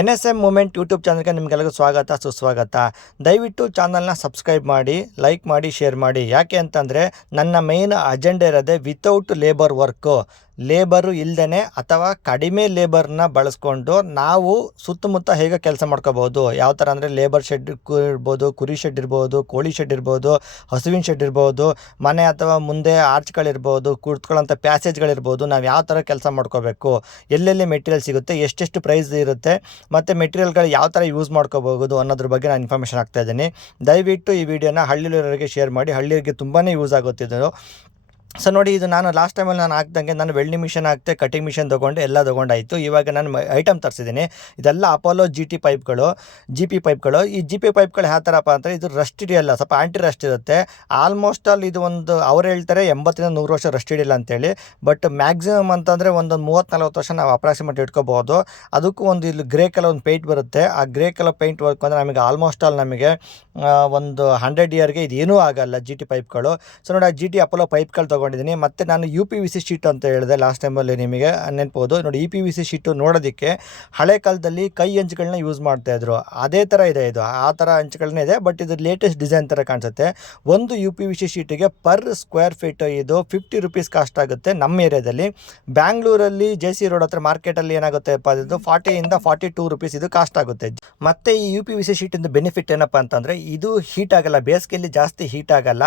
N S M movement YouTube ಚಾನಲ್ಗೆ ನಿಮಗೆಲ್ಲರಿಗೂ ಸ್ವಾಗತ, ಸುಸ್ವಾಗತ. ದಯವಿಟ್ಟು ಚಾನಲ್ನ ಸಬ್ಸ್ಕ್ರೈಬ್ ಮಾಡಿ, ಲೈಕ್ ಮಾಡಿ, ಶೇರ್ ಮಾಡಿ. ಯಾಕೆ ಅಂತಂದರೆ, ನನ್ನ ಮೇನ್ ಅಜೆಂಡ ಇರೋದೇ ವಿತೌಟ್ ಲೇಬರ್ ವರ್ಕು ಲೇಬರು ಇಲ್ಲದೇ ಅಥವಾ ಕಡಿಮೆ ಲೇಬರ್ನ ಬಳಸ್ಕೊಂಡು ನಾವು ಸುತ್ತಮುತ್ತ ಹೇಗೆ ಕೆಲಸ ಮಾಡ್ಕೋಬೋದು? ಯಾವ ಥರ ಅಂದರೆ ಲೇಬರ್ ಶೆಡ್ ಇರ್ಬೋದು, ಕುರಿ ಶೆಡ್ ಇರ್ಬೋದು, ಕೋಳಿ ಶೆಡ್ ಇರ್ಬೋದು, ಹಸುವಿನ ಶೆಡ್ ಇರ್ಬೋದು, ಮನೆ ಅಥವಾ ಮುಂದೆ ಆರ್ಚ್ಗಳಿರ್ಬೋದು ಕುರ್ತ್ಕೊಳ್ಳೋಂಥ ಪ್ಯಾಸೇಜ್ಗಳಿರ್ಬೋದು ನಾವು ಯಾವ ಥರ ಕೆಲಸ ಮಾಡ್ಕೋಬೇಕು? ಎಲ್ಲೆಲ್ಲಿ ಮೆಟೀರಿಯಲ್ ಸಿಗುತ್ತೆ? ಎಷ್ಟೆಷ್ಟು ಪ್ರೈಸ್ ಇರುತ್ತೆ? ಮತ್ತು ಮೆಟೀರಿಯಲ್ಗಳು ಯಾವ ಥರ ಯೂಸ್ ಮಾಡ್ಕೋಬಹುದು ಅನ್ನೋದ್ರ ಬಗ್ಗೆ ನಾನು ಇನ್ಫಾರ್ಮೇಷನ್ ಆಗ್ತಾ ಇದ್ದೀನಿ. ದಯವಿಟ್ಟು ಈ ವಿಡಿಯೋನ ಹಳ್ಳಿಯವರಿಗೆ ಶೇರ್ ಮಾಡಿ. ಹಳ್ಳಿಯರಿಗೆ ತುಂಬಾ ಯೂಸ್ ಆಗುತ್ತಿದ್ದು ಸೊ ನೋಡಿ, ಇದು ನಾನು ಲಾಸ್ಟ್ ಟೈಮಲ್ಲಿ ನಾನು ಹಾಕ್ದಂಗೆ ನಾನು ವೆಲ್ಡಿಂಗ್ ಮಿಷನ್ ಹಾಕ್ತೆ ಕಟಿಂಗ್ ಮಿಷನ್ ತೊಗೊಂಡು ಎಲ್ಲ ತೊಗೊಂಡಾಯಿತು. ಇವಾಗ ನಾನು ಐಟಮ್ ತರಿಸಿದ್ದೀನಿ. ಇದೆಲ್ಲ ಅಪೋಲೋ ಜಿ ಟಿ ಪೈಪ್ಗಳು ಜಿ ಪಿ ಪೈಪ್ಗಳು ಈ ಜಿ ಪಿ ಪೈಪ್ಗಳು ಯಾವ ಥರಪ್ಪ ಅಂದರೆ ಇದು ರಸ್ಟ್ ಹಿಡಿಯಲ್ಲ, ಸ್ವಲ್ಪ ಆ್ಯಂಟಿ ರಸ್ಟ್ ಇರುತ್ತೆ. ಆಲ್ಮೋಸ್ಟ್ ಆಲ್ ಇದು ಒಂದು, ಅವ್ರು ಹೇಳ್ತಾರೆ ಎಂಬತ್ತರಿಂದ ನೂರು ವರ್ಷ ರಸ್ಟ್ ಹಿಡಿಯಲ್ಲ ಅಂತೇಳಿ. ಬಟ್ ಮ್ಯಾಕ್ಸಿಮಮ್ ಅಂತಂದರೆ ಒಂದೊಂದು ಮೂವತ್ತು ನಲ್ವತ್ತು ವರ್ಷ ನಾವು ಅಪ್ರಾಕ್ಸಿಮೇಟ್ ಇಟ್ಕೋಬೋದು. ಅದಕ್ಕೂ ಒಂದು ಇಲ್ಲಿ ಗ್ರೇ ಕಲರ್ ಒಂದು ಪೇಂಟ್ ಬರುತ್ತೆ. ಆ ಗ್ರೇ ಕಲರ್ ಪೇಂಟ್ ವರ್ಕ್ ಅಂದರೆ ನಮಗೆ ಆಲ್ಮೋಸ್ಟ್ ಆಲ್ ನಮಗೆ ಒಂದು ಹಂಡ್ರೆಡ್ ಇಯರ್ಗೆ ಇದು ಏನೂ ಆಗಲ್ಲ ಜಿ ಟಿ ಪೈಪ್ಗಳು ಸೊ ನೋಡಿ, ಆ ಜಿ ಟಿ ಅಪೋಲೋ ಪೈಪ್ಗಳು ತೊಗೊಂಡಿದ್ದೀನಿ. ಮತ್ತು ನಾನು U P V C sheet ಅಂತ ಹೇಳಿದೆ ಲಾಸ್ಟ್ ಟೈಮಲ್ಲಿ ನಿಮಗೆ ನೆನ್ಪೋದು ನೋಡಿ E P V C sheet ನೋಡೋದಕ್ಕೆ ಹಳೆ ಕಾಲದಲ್ಲಿ ಕೈ ಹಂಚುಗಳನ್ನ ಯೂಸ್ ಮಾಡ್ತಾಯಿದ್ರು ಅದೇ ಥರ ಇದೆ ಇದು. ಆ ಥರ ಹಂಚುಗಳನ್ನೇ ಇದೆ ಬಟ್ ಇದು ಲೇಟೆಸ್ಟ್ ಡಿಸೈನ್ ಥರ ಕಾಣಿಸುತ್ತೆ. ಒಂದು ಯು ಪಿ ವಿ ಸಿ ಶೀಟಿಗೆ ಪರ್ ಸ್ಕ್ವೇರ್ ಫೀಟ್ ಇದು ಫಿಫ್ಟಿ ರುಪೀಸ್ ಕಾಸ್ಟ್ ಆಗುತ್ತೆ ನಮ್ಮ ಏರಿಯಾದಲ್ಲಿ. ಬ್ಯಾಂಗ್ಳೂರಲ್ಲಿ ಜೆ ಸಿ ರೋಡ್ ಹತ್ರ ಮಾರ್ಕೆಟಲ್ಲಿ ಏನಾಗುತ್ತೆ ಅಪ್ಪ, ಇದು ಫಾರ್ಟಿಯಿಂದ ಫಾರ್ಟಿ ಟೂ ರುಪೀಸ್ ಇದು ಕಾಸ್ಟ್ ಆಗುತ್ತೆ. ಮತ್ತೆ ಈ ಯು ಪಿ ವಿ ಸಿ ಶೀಟಿಂದ ಬೆನಿಫಿಟ್ ಏನಪ್ಪ ಅಂತಂದರೆ, ಇದು ಹೀಟ್ ಆಗಲ್ಲ. ಬೇಸಿಗೆಯಲ್ಲಿ ಜಾಸ್ತಿ ಹೀಟ್ ಆಗಲ್ಲ.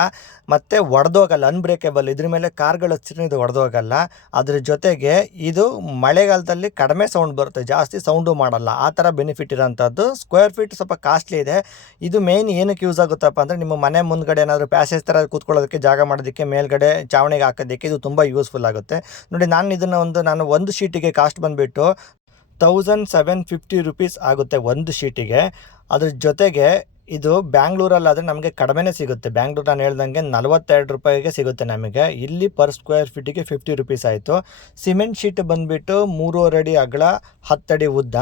ಮತ್ತು ಒಡೆದೋಗಲ್ಲ ಅನ್ಬ್ರೇಕೇಬಲ್ ಇದ್ರ ಮೇಲೆ ಕಾರ್ಗಳು ಹಚ್ಚಿದ್ರೆ ಇದು ಒಡೆದೋಗಲ್ಲ. ಅದ್ರ ಜೊತೆಗೆ ಇದು ಮಳೆಗಾಲದಲ್ಲಿ ಕಡಿಮೆ ಸೌಂಡ್ ಬರುತ್ತೆ, ಜಾಸ್ತಿ ಸೌಂಡು ಮಾಡಲ್ಲ. ಆ ಥರ ಬೆನಿಫಿಟ್ ಇರೋಂಥದ್ದು. ಸ್ಕ್ವೇರ್ ಫೀಟ್ ಸ್ವಲ್ಪ ಕಾಸ್ಟ್ಲಿ ಇದೆ. ಇದು ಮೇಯ್ನ್ ಏನಕ್ಕೆ ಯೂಸ್ ಆಗುತ್ತಪ್ಪ ಅಂದರೆ ನಿಮ್ಮ ಮನೆ ಮುಂದ್ಗಡೆ ಏನಾದರೂ ಪ್ಯಾಸೇಜ್ ಥರ ಕೂತ್ಕೊಳ್ಳೋದಕ್ಕೆ, ಜಾಗ ಮಾಡೋದಕ್ಕೆ, ಮೇಲ್ಗಡೆ ಚಾವಣಿಗೆ ಹಾಕೋದಕ್ಕೆ ಇದು ತುಂಬ ಯೂಸ್ಫುಲ್ ಆಗುತ್ತೆ. ನೋಡಿ, ನಾನು ಇದನ್ನು ಒಂದು, ನಾನು ಒಂದು ಶೀಟಿಗೆ ಕಾಸ್ಟ್ ಬಂದುಬಿಟ್ಟು ತೌಸಂಡ್ ಸೆವೆನ್ ಫಿಫ್ಟಿ ರುಪೀಸ್ ಆಗುತ್ತೆ ಒಂದು ಶೀಟಿಗೆ ಅದ್ರ ಜೊತೆಗೆ ಇದು ಬ್ಯಾಂಗ್ಳೂರಲ್ಲಾದರೆ ನಮಗೆ ಕಡಿಮೆನೇ ಸಿಗುತ್ತೆ. ಬ್ಯಾಂಗ್ಳೂರು ನಾನು ಹೇಳ್ದಂಗೆ ನಲವತ್ತೆರಡು ರೂಪಾಯಿಗೆ ಸಿಗುತ್ತೆ ನಮಗೆ. ಇಲ್ಲಿ ಪರ್ ಸ್ಕ್ವೇರ್ ಫೀಟಿಗೆ ಫಿಫ್ಟಿ ರುಪೀಸ್ ಆಯಿತು. ಸಿಮೆಂಟ್ ಶೀಟ್ ಬಂದುಬಿಟ್ಟು ಮೂರುವರೆ ಅಡಿ ಅಗಲ ಹತ್ತಡಿ ಉದ್ದ.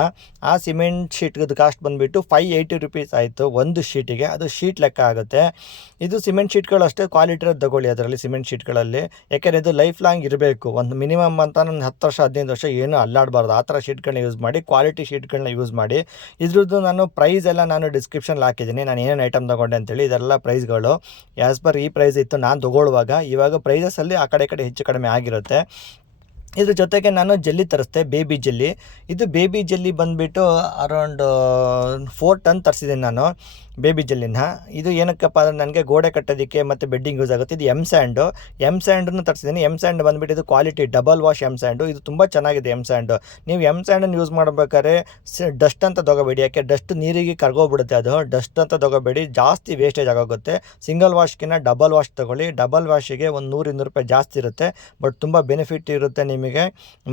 ಆ ಸಿಮೆಂಟ್ ಶೀಟ್ದು ಕಾಸ್ಟ್ ಬಂದುಬಿಟ್ಟು ಫೈವ್ ಏಯ್ಟಿ ರುಪೀಸ್ ಆಯಿತು ಒಂದು ಶೀಟಿಗೆ ಅದು ಶೀಟ್ ಲೆಕ್ಕ ಆಗುತ್ತೆ. ಇದು ಸಿಮೆಂಟ್ ಶೀಟ್ಗಳು ಅಷ್ಟೇ ಕ್ವಾಲಿಟಿ ತಗೊಳ್ಳಿ ಅದರಲ್ಲಿ ಸಿಮೆಂಟ್ ಶೀಟ್ಗಳಲ್ಲಿ ಯಾಕೆಂದರೆ ಇದು ಲೈಫ್ ಲಾಂಗ್ ಇರಬೇಕು. ಒಂದು ಮಿನಿಮಮ್ ಅಂತ ನಾನು ಹತ್ತು ವರ್ಷ, ಹದಿನೈದು ವರ್ಷ ಏನೂ ಅಲ್ಲಾಡಬಾರ್ದು. ಆ ಥರ ಶೀಟ್ಗಳನ್ನ ಯೂಸ್ ಮಾಡಿ ಕ್ವಾಲಿಟಿ ಶೀಟ್ಗಳನ್ನ ಯೂಸ್ ಮಾಡಿ. ಇದ್ರದ್ದು ನಾನು ಪ್ರೈಸ್ ಎಲ್ಲ ನಾನು ಡಿಸ್ಕ್ರಿಪ್ಷನ್ ಹಾಕಿದ್ದೀನಿ. ನಾನು ಏನೇನು ಐಟಮ್ ತೊಗೊಂಡೆ ಅಂತೇಳಿ, ಇದೆಲ್ಲ ಪ್ರೈಸ್ಗಳು ಆ್ಯಸ್ ಪರ್ ಈ ಪ್ರೈಸ್ ಇತ್ತು, ನಾನು ತೊಗೊಳ್ಳುವಾಗ, ಇವಾಗ ಪ್ರೈಸಸಲ್ಲಿ ಆ ಕಡೆ ಈ ಕಡೆ ಹೆಚ್ಚು ಕಡಿಮೆ ಆಗಿರುತ್ತೆ. ಇದ್ರ ಜೊತೆಗೆ ನಾನು ಜೆಲ್ಲಿ ತರಿಸ್ದೆ, ಬೇಬಿ ಜೆಲ್ಲಿ. ಇದು ಬೇಬಿ ಜೆಲ್ಲಿ ಬಂದುಬಿಟ್ಟು ಅರೌಂಡ್ ಫೋರ್ ಟನ್ ತರಿಸಿದ್ದೀನಿ ನಾನು ಬೇಬಿ ಜೆಲ್ಲಿನ. ಇದು ಏನಕ್ಕಪ್ಪ ಅಂದರೆ ನನಗೆ ಗೋಡೆ ಕಟ್ಟೋದಕ್ಕೆ ಮತ್ತು ಬೆಡ್ಡಿಂಗ್ ಯೂಸ್ ಆಗುತ್ತೆ. ಇದು ಎಂ ಸ್ಯಾಂಡು ಎಂ ಸ್ಯಾಂಡನ್ನು ತರಿಸಿದ್ದೀನಿ. ಎಂ ಸ್ಯಾಂಡ್ ಬಂದುಬಿಟ್ಟು ಇದು quality double wash M sand ಇದು ತುಂಬ ಚೆನ್ನಾಗಿದೆ ಎಂ ಸ್ಯಾಂಡು ನೀವು ಎಂ ಸ್ಯಾಂಡನ್ನು ಯೂಸ್ ಮಾಡಬೇಕಾದ್ರೆ ಡಸ್ಟ್ ಅಂತ ತೊಗೋಬೇಡಿ. ಯಾಕೆ ಡಸ್ಟ್ ನೀರಿಗೆ ಕರ್ಗೋಗ್ಬಿಡುತ್ತೆ ಅದು. ಡಸ್ಟ್ ಅಂತ ತೊಗೋಬೇಡಿ. ಜಾಸ್ತಿ ವೇಸ್ಟೇಜ್ ಆಗೋಗುತ್ತೆ. ಸಿಂಗಲ್ ವಾಶ್ಗಿನ್ನ ಡಬಲ್ ವಾಶ್ ತೊಗೊಳ್ಳಿ. ಡಬಲ್ ವಾಶಿಗೆ ಒಂದು ನೂರು ಇನ್ನೂರು ರೂಪಾಯಿ ಜಾಸ್ತಿ ಇರುತ್ತೆ. ಬಟ್ ತುಂಬ ಬೆನಿಫಿಟ್ ಇರುತ್ತೆ ನಿಮಗೆ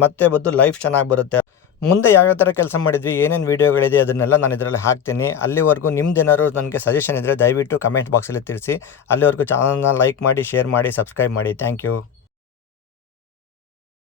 ಮತ್ತೆ ಬಂದು ಲೈಫ್ ಚೆನ್ನಾಗಿ ಬರುತ್ತೆ. ಮುಂದೆ ಯಾವ್ಯಾವ ಥರ ಕೆಲಸ ಮಾಡಿದ್ವಿ, ಏನೇನು ವೀಡಿಯೋಗಳಿದೆ ಅದನ್ನೆಲ್ಲ ನಾನು ಇದರಲ್ಲಿ ಹಾಕ್ತೀನಿ. ಅಲ್ಲಿವರೆಗೂ ನಿಮ್ದು ಏನಾದ್ರು ನನಗೆ ಸಜೆಷನ್ ಇದ್ದರೆ ದಯವಿಟ್ಟು ಕಮೆಂಟ್ ಬಾಕ್ಸಲ್ಲಿ ತಿಳಿಸಿ. ಅಲ್ಲಿವರೆಗೂ ಚಾನಲ್ನ ಲೈಕ್ ಮಾಡಿ ಶೇರ್ ಮಾಡಿ ಸಬ್ಸ್ಕ್ರೈಬ್ ಮಾಡಿ. Thank you